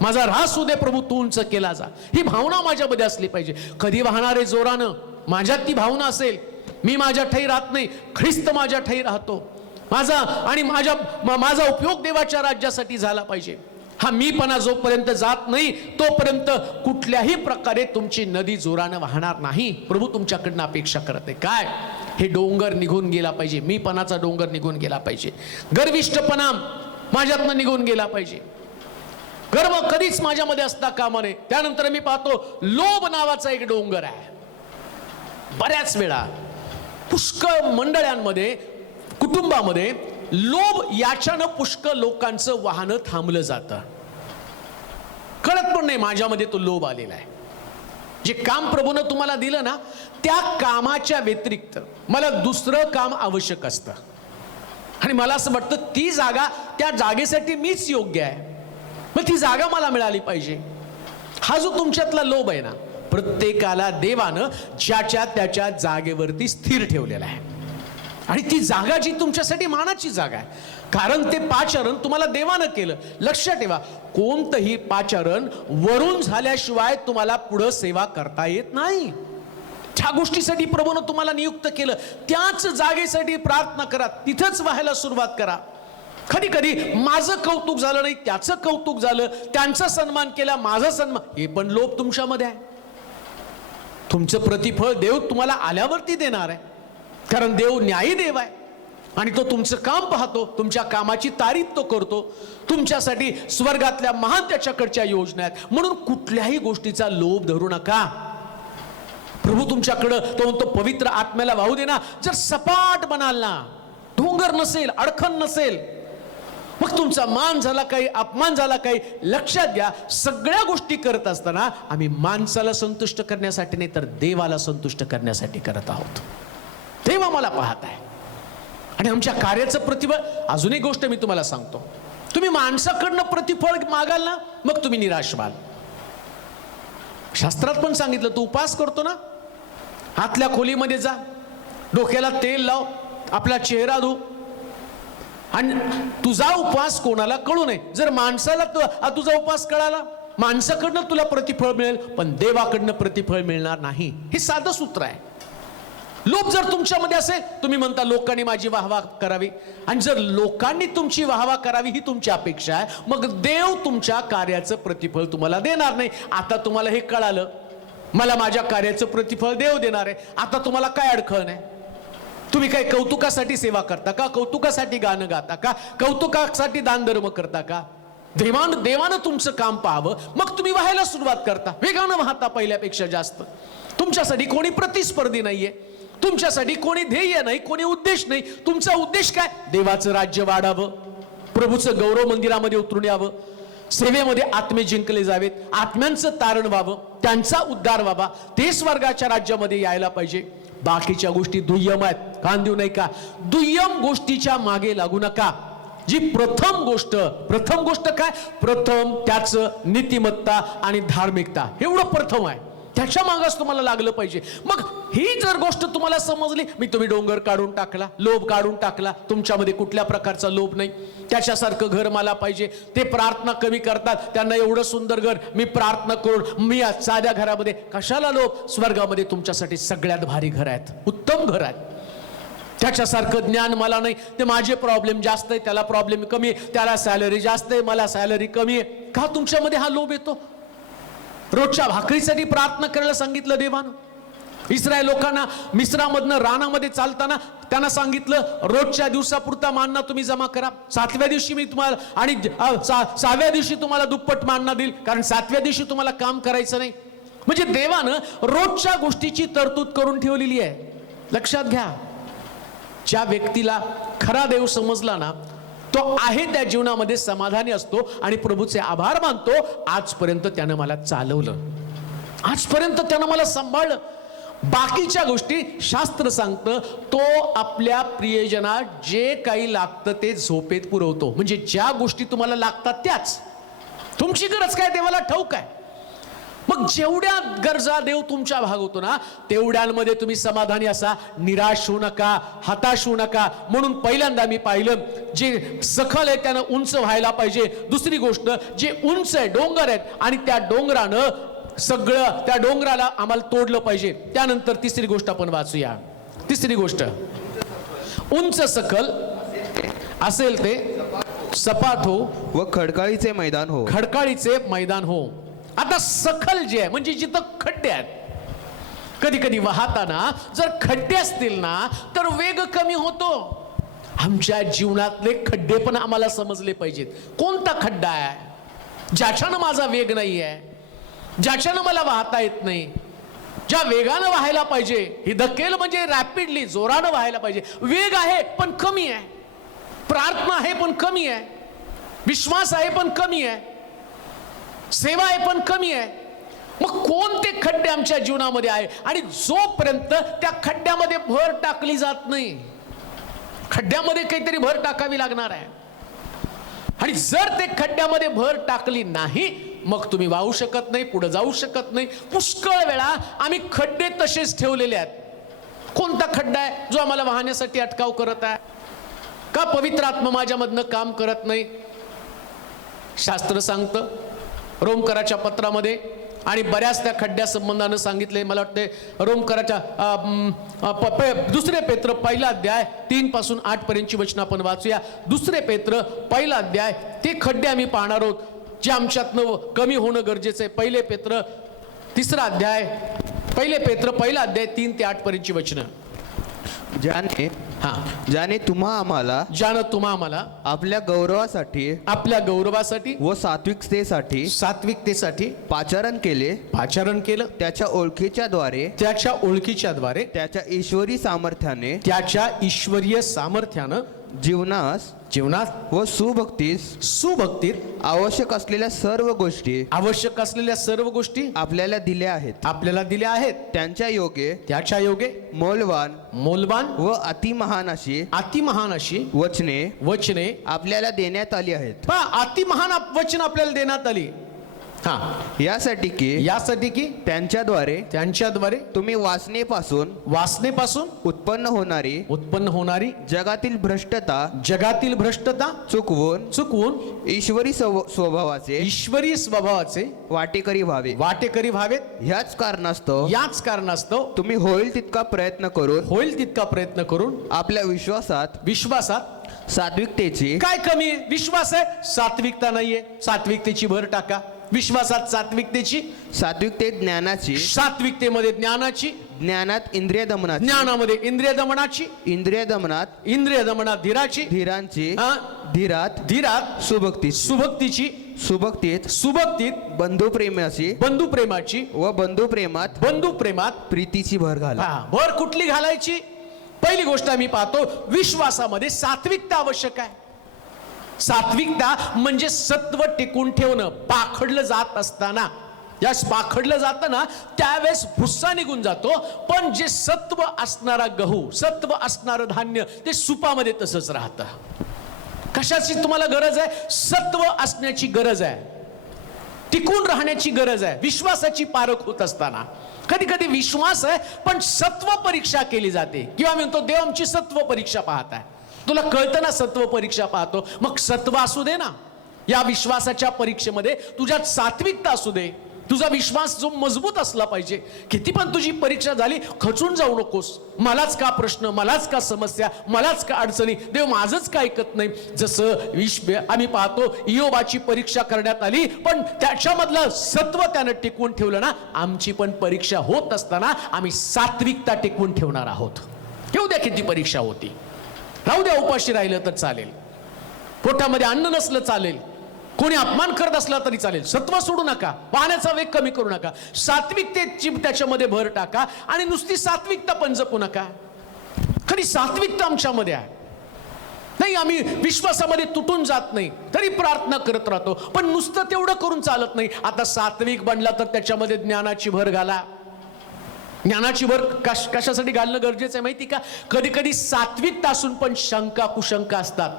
माझा ऱ्हास होऊ दे प्रभू तू उंच केला जा, ही भावना माझ्यामध्ये असली पाहिजे. कधी वाहणारे जोरानं माझ्यात ती भावना असेल, मी माझ्या ठाई राहत नाही ख्रिस्त माझ्या ठाई राहतो, माझा उपयोग देवाच्या राज्यासाठी झाला पाहिजे. हा मीपणा जोपर्यंत जात नाही तोपर्यंत कुठल्याही प्रकारे तुमची नदी जोरानं वाहणार नाही. प्रभू तुमच्याकडनं अपेक्षा करत आहे काय? हे डोंगर निघून गेला पाहिजे, मीपणाचा डोंगर निघून गेला पाहिजे, गर्विष्ठपणा माझ्यातनं निघून गेला पाहिजे, गर्व कधीच माझ्यामध्ये असता कामा नये. त्यानंतर मी पाहतो लोभ नावाचा एक डोंगर आहे. बऱ्याच वेळा पुष्कळ मंडळांमध्ये, कुटुंबामध्ये लोभ याच्यानं पुष्कळ लोकांचं वाहनं थांबलं जातं. कळत पण नाही माझ्यामध्ये तो लोभ आलेला आहे. जे काम प्रभूनं तुम्हाला दिलं ना त्या कामाच्या व्यतिरिक्त मला दुसरं काम आवश्यक असतं आणि मला असं वाटतं ती जागा, त्या जागेसाठी मीच योग्य आहे, मग ती जागा मला मिळाली पाहिजे. हा जो तुमच्यातला लोभ आहे ना, प्रत्येकाला देवानं ज्याच्या त्याच्या जागेवरती स्थिर ठेवलेला आहे आणि ती जागा जी तुमच्यासाठी मानाची जागा आहे, कारण ते पाचारण तुम्हाला देवानं केलं. लक्षात ठेवा, कोणतंही पाचारण वरून झाल्याशिवाय तुम्हाला पुढं सेवा करता येत नाही. ज्या गोष्टीसाठी प्रभूनं तुम्हाला नियुक्त केलं त्याच जागेसाठी प्रार्थना करा, तिथंच व्हायला सुरुवात करा. कधी कधी माझं कौतुक झालं नाही, त्याचं कौतुक झालं, त्यांचा सन्मान केला, माझा सन्मान, हे पण लोभ तुमच्यामध्ये आहे. तुमचं प्रतिफळ देव तुम्हाला आल्यावरती देणार आहे, कारण देव न्यायी देव आहे आणि तो तुमचं काम पाहतो, तुमच्या कामाची तारीफ तो करतो. तुमच्यासाठी स्वर्गातल्या महान त्याच्याकडच्या योजना आहेत. म्हणून कुठल्याही गोष्टीचा लोभ धरू नका. प्रभू तुमच्याकडं तो म्हणतो पवित्र आत्म्याला वाहू दे ना. जर सपाट बनाल ना, डोंगर नसेल, अडखण नसेल, मग तुमचा मान झाला काही, अपमान झाला काही. लक्षात घ्या, सगळ्या गोष्टी करत असताना आम्ही माणसाला संतुष्ट करण्यासाठी नाही तर देवाला संतुष्ट करण्यासाठी करत आहोत. देव आम्हाला पाहत आहे आणि आमच्या कार्याचं प्रतिफळ. अजून एक गोष्ट मी तुम्हाला सांगतो, तुम्ही माणसाकडनं प्रतिफळ मागाल ना मग तुम्ही निराश व्हाल. शास्त्रात पण सांगितलं, तू उपास करतो ना, आतल्या खोलीमध्ये जा, डोक्याला तेल लाव, आपला चेहरा धु आणि तुझा उपवास कोणाला कळू नये. जर माणसाला तुझा उपवास कळाला, माणसाकडनं तुला प्रतिफळ मिळेल पण देवाकडनं प्रतिफळ मिळणार नाही. हे साधं सूत्र आहे. लोभ जर तुमच्यामध्ये असेल, तुम्ही म्हणता लोकांनी माझी वाहवा करावी, आणि जर लोकांनी तुमची वाहवा करावी ही तुमची अपेक्षा आहे, मग देव तुमच्या कार्याचं प्रतिफळ तुम्हाला देणार नाही. आता तुम्हाला हे कळालं, मला माझ्या कार्याचं प्रतिफळ देव देणार आहे. आता तुम्हाला काय अडखण आहे? तुम्ही काय कौतुकासाठी सेवा करता का? कौतुकासाठी गाणं गाता का? कौतुकासाठी दानधर्म करता का? देवानं तुमचं काम पाहावं, मग तुम्ही व्हायला सुरुवात करता, वेगानं वाहता पहिल्यापेक्षा जास्त. तुमच्यासाठी कोणी प्रतिस्पर्धी नाहीये, तुमच्यासाठी कोणी ध्येय नाही, कोणी उद्देश नाही. तुमचा उद्देश काय? देवाचं राज्य वाढावं, प्रभूचं गौरव मंदिरामध्ये उतरून यावं, सेवेमध्ये आत्मे जिंकले जावेत, आत्म्यांचं तारण व्हावं, त्यांचा उद्धार व्हावा, ते स्वर्गाच्या राज्यामध्ये यायला पाहिजे. बाकीच्या गोष्टी दुय्यम आहेत, कान देऊ नाही का? दुय्यम गोष्टीच्या मागे लागू नका. जी प्रथम गोष्ट काय? प्रथम त्याचं नीतिमत्ता आणि धार्मिकता, एवढं प्रथम आहे, त्याच्या मागास तुम्हाला लागलं पाहिजे. मग ही जर गोष्ट तुम्हाला समजली, तुम्ही डोंगर काढून टाकला, लोभ काढून टाकला, तुमच्यामध्ये कुठल्या प्रकारचा लोभ नाही. त्याच्यासारखं घर मला पाहिजे. ते प्रार्थना कमी करतात, त्यांना एवढं सुंदर घर, मी प्रार्थना करून मी साध्या घरामध्ये, कशाला लोभ? स्वर्गामध्ये तुमच्यासाठी सगळ्यात भारी घर आहेत, उत्तम घर आहेत. त्याच्यासारखं ज्ञान मला नाही, ते माझे प्रॉब्लेम जास्त आहे, त्याला प्रॉब्लेम कमी आहे, त्याला सॅलरी जास्त आहे, मला सॅलरी कमी आहे. का तुमच्यामध्ये हा लोभ येतो? रोजच्या भाकरीसाठी प्रार्थना करायला सांगितलं देवानं. इस्रायल लोकांना मिस्रामधनं रानामध्ये चालताना त्यांना सांगितलं, रोजच्या दिवसापुरता मानना तुम्ही जमा करा, 7व्या दिवशी मी तुम्हाला, आणि 6व्या दिवशी तुम्हाला दुप्पट मानना देईल, कारण 7व्या दिवशी तुम्हाला काम करायचं नाही. म्हणजे देवानं रोजच्या गोष्टीची तरतूद करून ठेवलेली आहे. लक्षात घ्या, ज्या व्यक्तीला खरा देव समजला ना, तो आहे त्या जीवनामध्ये समाधानी असतो आणि प्रभूचे आभार मानतो. आजपर्यंत त्यानं मला चालवलं, आजपर्यंत त्यानं मला सांभाळलं. बाकीच्या गोष्टी शास्त्र सांगतं, तो आपल्या प्रियजना जे काही लागतं ते झोपेत पुरवतो. म्हणजे ज्या गोष्टी तुम्हाला लागतात त्याच, तुमची गरज काय देवाला ठाऊक आहे. मग जेवढ्या गरजा देव तुमच्या भागवतो ना तेवढ्यांमध्ये तुम्ही समाधानी असा, निराश होऊ नका, हताश होऊ नका. म्हणून पहिल्यांदा मी पाहिलं जे सखल आहे त्यानं उंच व्हायला पाहिजे. दुसरी गोष्ट जे उंच आहे, डोंगर आहेत आणि त्या डोंगरानं सगळं, त्या डोंगराला आम्हाला तोडलं पाहिजे. त्यानंतर तिसरी गोष्ट आपण वाचूया. तिसरी गोष्ट, उंच सखल असेल ते सपाट हो व खडकाळीचे मैदान हो. खडकाळीचे मैदान हो. आता सखल जे आहे म्हणजे जिथं खड्डे आहेत, कधी कधी वाहताना जर खड्डे असतील ना तर वेग कमी होतो. आमच्या जीवनातले खड्डे पण आम्हाला समजले पाहिजेत. कोणता खड्डा आहे ज्याच्यानं माझा वेग नाही आहे, ज्याच्यानं मला वाहता येत नाही, ज्या वेगानं व्हायला पाहिजे, ही धकेल म्हणजे रॅपिडली जोरानं व्हायला पाहिजे. वेग आहे पण कमी आहे, प्रार्थना आहे पण कमी आहे, विश्वास आहे पण कमी आहे, सेवा आहे पण कमी आहे. मग कोणते खड्डे आमच्या जीवनामध्ये आहे? आणि जोपर्यंत त्या खड्ड्यामध्ये भर टाकली जात नाही, खड्ड्यामध्ये काहीतरी भर टाकावी लागणार आहे. आणि जर ते खड्ड्यामध्ये भर टाकली नाही मग तुम्ही वाहू शकत नाही, पुढे जाऊ शकत नाही. पुष्कळ वेळा आम्ही खड्डे तसेच ठेवलेले आहेत. कोणता खड्डा आहे जो आम्हाला वाहण्यासाठी अटकाव करत आहे? का पवित्र आत्मा माझ्यामधनं काम करत नाही? शास्त्र सांगतं रोमकराच्या पत्रामध्ये, आणि बऱ्याच त्या खड्ड्या संबंधानं सांगितले. मला वाटते रोमकराच्या दुसरे पेत्र पहिला अध्याय 3 पासून 8 पर्यंतची वचनं आपण वाचूया. दुसरे पेत्र पहिला अध्याय ते खड्डे आम्ही पाहणार आहोत जे आमच्यातनं कमी होणं गरजेचं आहे. पहिले पेत्र तिसरा अध्याय, पहिले पेत्र पहिला अध्याय 3 ते 8 पर्यंतची वचनं. ज्याने तुम्हा आम्हाला आपल्या गौरवासाठी व सात्विकतेसाठी पाचारण केलं, त्याच्या ओळखीच्या द्वारे त्याच्या ईश्वरी सामर्थ्याने जीवनात व सुभक्तीत आवश्यक असलेल्या सर्व गोष्टी आपल्याला दिल्या आहेत. त्यांच्या योगे मौल्यवान व अतिमहान अशी वचने आपल्याला देण्यात आली आहेत. अतिमहान वचन आपल्याला देण्यात आली. यासाठी की त्यांच्याद्वारे तुम्ही वासनेपासून उत्पन्न होणारी जगातील भ्रष्टता चुकवून ईश्वरी स्वभावाचे वाटेकरी व्हावेत. ह्याच कारणास्तव तुम्ही होईल तितका प्रयत्न करून आपल्या विश्वासात सात्विकतेची काय कमी आहे? विश्वास आहे, सात्विकता नाहीये. सात्विकतेची भर टाका. विश्वासात सात्विकतेत ज्ञानाची, सात्विकतेमध्ये ज्ञानाची, ज्ञानात इंद्रिय दमनाची, ज्ञानामध्ये इंद्रिय दमनाची, इंद्रिय दमनात धीरात सुभक्तीत बंधुप्रेमाची व बंधुप्रेमात प्रीतीची भर घाला. भर कुठली घालायची? पहिली गोष्ट आम्ही पाहतो विश्वासामध्ये सात्विकता आवश्यक आहे. सात्विकता म्हणजे सत्व टिकून ठेवणं. पाखडलं जात असताना, यास पाखडलं जातं ना त्यावेळेस भुस्सा निघून जातो, पण जे सत्व असणारा गहू, सत्व असणारं धान्य ते सुपामध्ये तसंच राहतं. कशाची तुम्हाला गरज आहे? सत्व असण्याची गरज आहे, टिकून राहण्याची गरज आहे. विश्वासाची पारख होत असताना कधी कधी विश्वास आहे पण सत्व परीक्षा केली जाते, किंवा म्हणतो देव आमची सत्व परीक्षा पाहत आहे. तुला कळतं ना सत्व परीक्षा पाहतो, मग सत्व असू दे ना या विश्वासाच्या परीक्षेमध्ये, तुझ्यात सात्विकता असू दे, तुझा विश्वास जो मजबूत असला पाहिजे. किती पण तुझी परीक्षा झाली खचून जाऊ नकोस. मलाच का प्रश्न, मलाच का समस्या, मलाच का अडचणी, देव माझंच का ऐकत नाही. जसं आम्ही पाहतो इयोबाची परीक्षा करण्यात आली पण त्याच्यामधलं सत्व त्यानं टिकवून ठेवलं ना. आमची पण परीक्षा होत असताना आम्ही सात्विकता टिकवून ठेवणार आहोत. येऊ द्या किती परीक्षा होती, राहू द्या, उपाशी राहिलं तर चालेल, पोटामध्ये अन्न नसलं चालेल, कोणी अपमान करत असला तरी चालेल. सत्व सोडू नका, पाहण्याचा वेग कमी करू नका, सात्विकतेची त्याच्यामध्ये भर टाका. आणि नुसती सात्विकता पण जपू नका. खरी सात्विकता आमच्यामध्ये आहे नाही, आम्ही विश्वासामध्ये तुटून जात नाही, तरी प्रार्थना करत राहतो, पण नुसतं तेवढं करून चालत नाही. आता सात्विक बनला तर त्याच्यामध्ये ज्ञानाची भर घाला. ज्ञानाची भर कशासाठी घालणं गरजेचं आहे माहिती का? कधी कधी सात्विकता असून पण शंका कुशंका असतात.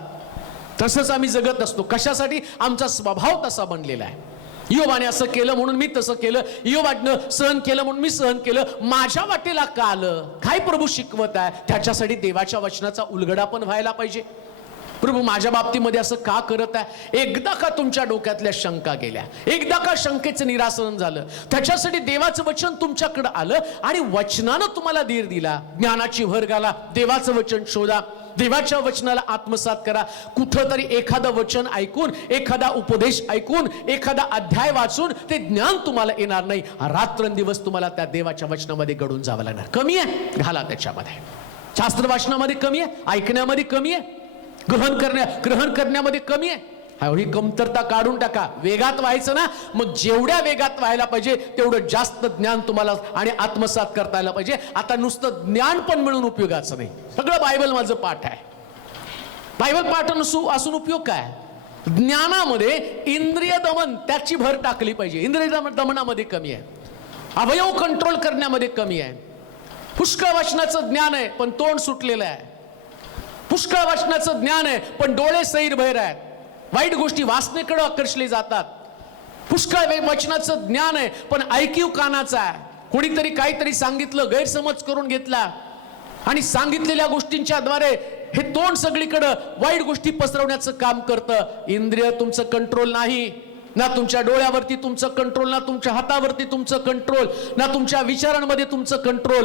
तसंच आम्ही जगत असतो. कशासाठी? आमचा स्वभाव तसा बनलेला आहे. इयोबाने असं केलं म्हणून मी तसं केलं, इयोबानं सहन केलं म्हणून मी सहन केलं, माझ्या वाटेला का आलं, काय प्रभू शिकवत आहे, त्याच्यासाठी देवाच्या वचनाचा उलगडा पण व्हायला पाहिजे. प्रभू माझ्या बाबतीमध्ये असं का करत आहे? एकदा का तुमच्या डोक्यातल्या शंका गेल्या, एकदा का शंकेचं निरासन झालं, त्याच्यासाठी देवाचं वचन तुमच्याकडे आलं आणि वचनानं तुम्हाला धीर दिला. ज्ञानाची भर घाला, देवाचं वचन शोधा, देवाच्या वचनाला आत्मसात करा. कुठंतरी एखादं वचन ऐकून, एखादा उपदेश ऐकून, एखादा अध्याय वाचून ते ज्ञान तुम्हाला येणार नाही. रात्रंदिवस तुम्हाला त्या देवाच्या वचनामध्ये गडून जावं लागणार. कमी आहे, घाला त्याच्यामध्ये. शास्त्र वाचनामध्ये कमी आहे, ऐकण्यामध्ये कमी आहे, ग्रहण करण्यामध्ये कमी आहे. ही कमतरता काढून टाका. वेगात व्हायचं ना, मग जेवढ्या वेगात व्हायला पाहिजे तेवढं जास्त ज्ञान तुम्हाला आणि आत्मसात करता आलं पाहिजे. आता नुसतं ज्ञान पण मिळून उपयोगाचं नाही. सगळं बायबल माझं पाठ आहे. बायबल पाठ असून उपयोग काय? ज्ञानामध्ये इंद्रिय दमन त्याची भर टाकली पाहिजे. इंद्रिय दमनामध्ये कमी आहे, अवयव कंट्रोल करण्यामध्ये कमी आहे. पुष्कळ वाचनाचं ज्ञान आहे पण तोंड सुटलेलं आहे. पुष्कळ वाचनाचं ज्ञान आहे पण डोळे सैरभैर आहेत. वाईट गोष्टी वासनेकडे आकर्षले जातात. पुष्कळ वचनाचं ज्ञान आहे पण ऐकीव कानाचा आहे. कोणीतरी काहीतरी सांगितलं, गैरसमज करून घेतला आणि सांगितलेल्या गोष्टींच्या द्वारे हे तोंड सगळीकडे वाईट गोष्टी पसरवण्याचं काम करतं. इंद्रिय तुमचं कंट्रोल नाही, ना तुमच्या डोळ्यावरती तुमचं कंट्रोल, ना तुमच्या हातावरती तुमचं कंट्रोल, ना तुमच्या विचारांमध्ये तुमचं कंट्रोल.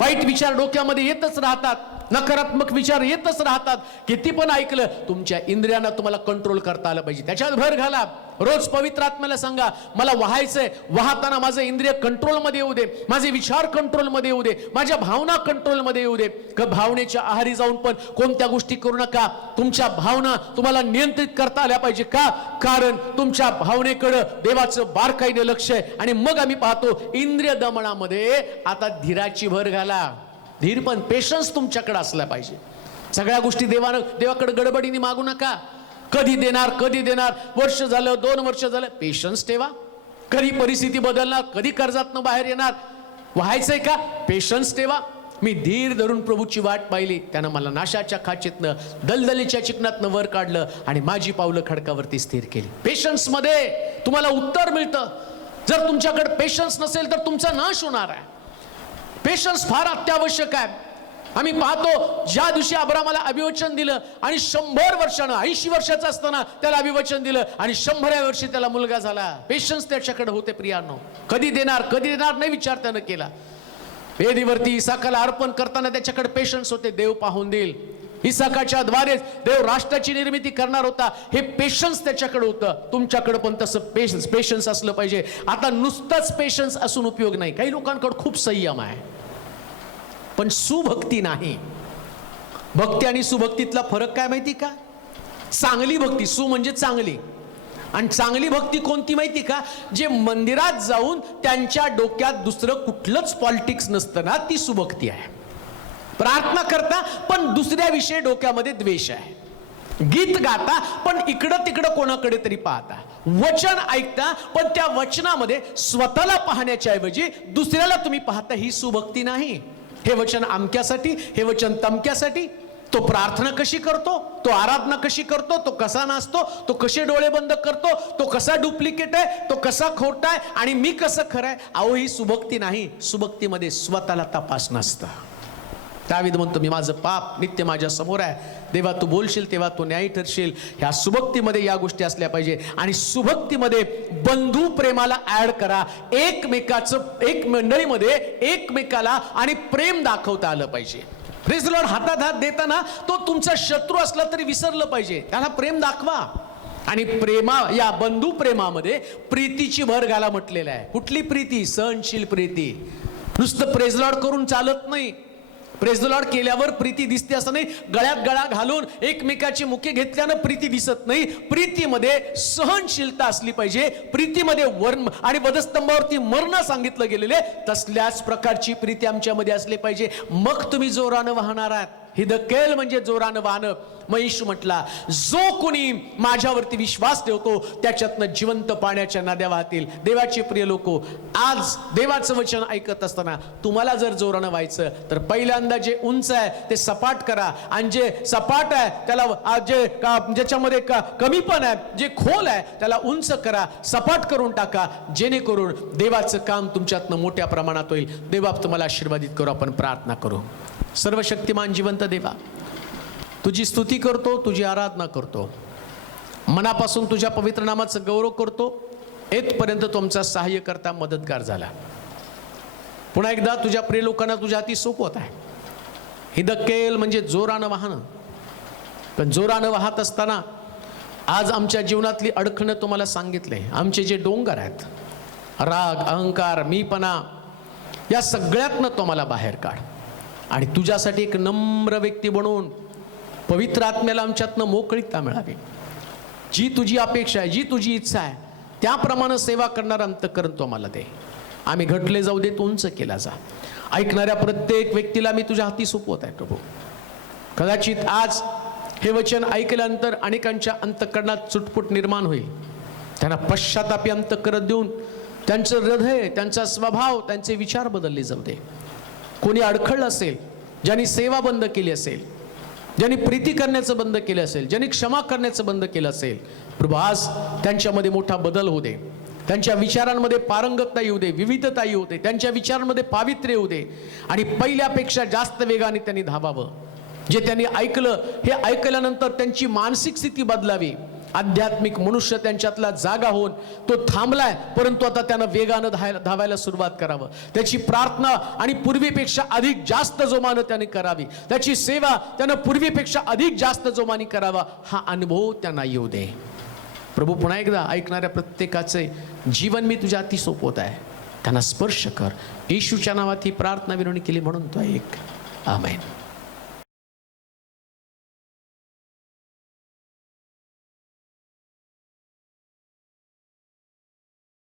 वाईट विचार डोक्यामध्ये येतच राहतात, नकारात्मक विचार येतच राहतात. किती पण ऐकलं, तुमच्या इंद्रियांना तुम्हाला कंट्रोल करता आलं पाहिजे. त्याच्यात भर घाला. रोज पवित्र आत्म्याला सांगा, मला वाहायचंय, वाहताना माझं इंद्रिय कंट्रोलमध्ये येऊ दे, माझे विचार कंट्रोलमध्ये येऊ दे, माझ्या भावना कंट्रोलमध्ये येऊ दे. भावनेच्या आहारी जाऊन पण कोणत्या गोष्टी करू नका. तुमच्या भावना तुम्हाला नियंत्रित करता आल्या पाहिजे. का? कारण तुमच्या भावनेकडे देवाचं बारकाईने लक्ष आहे. आणि मग आम्ही पाहतो इंद्रिय दमनामध्ये आता धीराची भर घाला. धीर पण पेशन्स तुमच्याकडे असला पाहिजे. सगळ्या गोष्टी देवाकडे गडबडीने मागू नका. कधी देणार, कधी देणार, वर्ष झालं, 2 वर्ष झालं, पेशन्स ठेवा. कधी परिस्थिती बदलणार, कधी कर्जातनं बाहेर येणार, व्हायचंय का, पेशन्स ठेवा. मी धीर धरून प्रभूची वाट पाहिली, त्यानं मला नाशाच्या खाचेतनं, दलदलीच्या चिकनातनं वर काढलं आणि माझी पावलं खडकावरती स्थिर केली. पेशन्स मध्ये तुम्हाला उत्तर मिळतं. जर तुमच्याकडे पेशन्स नसेल तर तुमचा नाश होणार आहे. पेशन्स फार अत्यावश्यक आहे. आम्ही पाहतो ज्या दिवशी अब्रामाला अभिवचन दिलं आणि 100 वर्षानं, 80 वर्षाचा असताना त्याला अभिवचन दिलं आणि 100व्या वर्षी त्याला मुलगा झाला. पेशन्स त्याच्याकडे होते प्रियांनो. कधी देणार, कधी देणार नाही विचार त्यानं केला. वेदीवरती इसाकाला अर्पण करताना त्याच्याकडे पेशन्स होते. देव पाहून देईल. इसाकाच्या द्वारेच देव राष्ट्राची निर्मिती करणार होता. हे पेशन्स त्याच्याकडे होतं. तुमच्याकडे पण तसं पेशन्स असलं पाहिजे. आता नुसतंच पेशन्स असून उपयोग नाही. काही लोकांकडे खूप संयम आहे पण सुभक्ती नाही. भक्ती आणि सुभक्तीतला फरक काय माहिती का? चांगली भक्ती, सु म्हणजे चांगली, आणि चांगली भक्ती कोणती माहिती का? जे मंदिरात जाऊन त्यांच्या डोक्यात दुसरं कुठलंच पॉलिटिक्स नसतं ना, ती सुभक्ती आहे. प्रार्थना करता पण दुसऱ्याविषयी डोक्यामध्ये द्वेष आहे. गीत गाता पण इकडं तिकडं कोणाकडे तरी पाहता. वचन ऐकता पण त्या वचनामध्ये स्वतःला पाहण्याच्या ऐवजी दुसऱ्याला तुम्ही पाहता. ही सुभक्ती नाही. हे वचन आमक्यासाठी, हे वचन तमक्यासाठी. तो प्रार्थना कशी करतो, तो आराधना कशी करतो, तो कसा नाचतो, तो कसे डोळे बंद करतो, तो कसा डुप्लिकेट आहे, तो कसा खोटा आहे आणि मी कसं खरं आहे. अहो ही सुभक्ती नाही. सुभक्तीमध्ये स्वतःला तपास नसतं. दावीद म्हणतो, मी माझं पाप नित्य माझ्या समोर आहे. देवा तू बोलशील तेव्हा तू न्यायी ठरशील. ह्या सुभक्तीमध्ये या गोष्टी असल्या पाहिजे. आणि सुभक्तीमध्ये बंधू प्रेमाला ऍड करा. एक मंडळीमध्ये एकमेकाला आणि प्रेम दाखवता आलं पाहिजे. Praise the Lord. हातात हात देताना तो तुमचा शत्रू असला तरी विसरलं पाहिजे. त्याला प्रेम दाखवा. आणि या बंधू प्रेमामध्ये प्रीतीची भर घाला म्हटलेलं आहे. कुठली प्रीती? सहनशील प्रीती. नुसतं प्रेज द लॉर्ड करून चालत नाही. प्रेज द लॉर्ड केल्यावर प्रीती दिसते असं नाही. गळ्यात गळा घालून एकमेकाची मुखे घेतल्यानं प्रीती दिसत नाही. प्रीतीमध्ये सहनशीलता असली पाहिजे. प्रीतीमध्ये वर्ण आणि वधस्तंभावरती मरण सांगितलं गेलेले तसल्याच प्रकारची प्रीती आमच्यामध्ये असली पाहिजे. मग तुम्ही जोरानं वाहणार आहात. हिदकेल म्हणजे जोरानं वाहनं. मग येशू म्हटला, जो कोणी माझ्यावरती विश्वास ठेवतो त्याच्यातनं जिवंत पाण्याच्या नद्या वाहतील. देवाचे प्रिय लोको, आज देवाचं वचन ऐकत असताना तुम्हाला जर जोरानं व्हायचं तर पहिल्यांदा जे उंच आहे ते सपाट करा, आणि जे सपाट आहे त्याला ज्याच्यामध्ये कमी पण आहे, जे खोल आहे त्याला उंच करा, सपाट करून टाका, जेणेकरून देवाचं काम तुमच्यातनं मोठ्या प्रमाणात होईल. देवा तुम्हाला आशीर्वादित करू. आपण प्रार्थना करू. सर्वशक्तिमान जिवंत देवा, तुझी स्तुती करतो, तुझी आराधना करतो, मनापासून तुझ्या पवित्र नामाचं गौरव करतो. येथपर्यंत तुमचा सहाय्य करता मदतगार झाला. पुन्हा एकदा तुझ्या प्रिय लोकांना तुझ्या हाती सोपवत आहे. हिदकेल म्हणजे जोरानं वाहनं. पण जोरानं वाहत असताना आज आमच्या जीवनातली अडखणं तुम्हाला सांगितले. आमचे जे डोंगर आहेत, राग, अहंकार, मीपणा, या सगळ्यातनं तुम्हाला बाहेर काढ आणि तुझ्यासाठी एक नम्र व्यक्ती बनवून पवित्र आत्म्याला आमच्यातनं मोकळीकता मिळावी. जी तुझी अपेक्षा आहे, जी तुझी इच्छा आहे, त्याप्रमाणे सेवा करणार अंतःकरण तो आम्हाला दे. आम्ही घटले जाऊ देत, उंच केला जा. ऐकणाऱ्या प्रत्येक व्यक्तीला मी तुझ्या हाती सोपवत आहे प्रभू. कदाचित आज हे वचन ऐकल्यानंतर अनेकांच्या अंतःकरणात चुटपुट निर्माण होईल. त्यांना पश्चातापी अंतःकरण देऊन त्यांचं हृदय, त्यांचा स्वभाव, त्यांचे विचार बदलले जाऊ दे. कोणी अडखळलं असेल, ज्यांनी सेवा बंद केली असेल, ज्यांनी प्रीती करण्याचं बंद केलं असेल, ज्यांनी क्षमा करण्याचं बंद केलं असेल, प्रभू आज त्यांच्यामध्ये मोठा बदल होऊ दे. त्यांच्या विचारांमध्ये पारंगतता येऊ दे, विविधता येऊ दे, त्यांच्या विचारांमध्ये पावित्र्य येऊ दे आणि पहिल्यापेक्षा जास्त वेगाने त्यांनी धावावं. जे त्यांनी ऐकलं, हे ऐकल्यानंतर त्यांची मानसिक स्थिती बदलावी. आध्यात्मिक मनुष्य त्यांच्यातला जागा होऊन तो थांबलाय, परंतु आता त्यानं वेगानं धावायला सुरुवात करावं. त्याची प्रार्थना आणि पूर्वीपेक्षा अधिक जास्त जोमानं त्याने करावी. त्याची सेवा त्यानं पूर्वीपेक्षा अधिक जास्त जोमाने करावा. हा अनुभव त्यांना येऊ दे. प्रभू पुन्हा एकदा ऐकणाऱ्या प्रत्येकाचे जीवन मी तुझ्या हाती सोपवत आहे. त्यांना स्पर्श कर. येशूच्या नावात ही प्रार्थना विनवणी केली म्हणून तो ऐक. आमेन.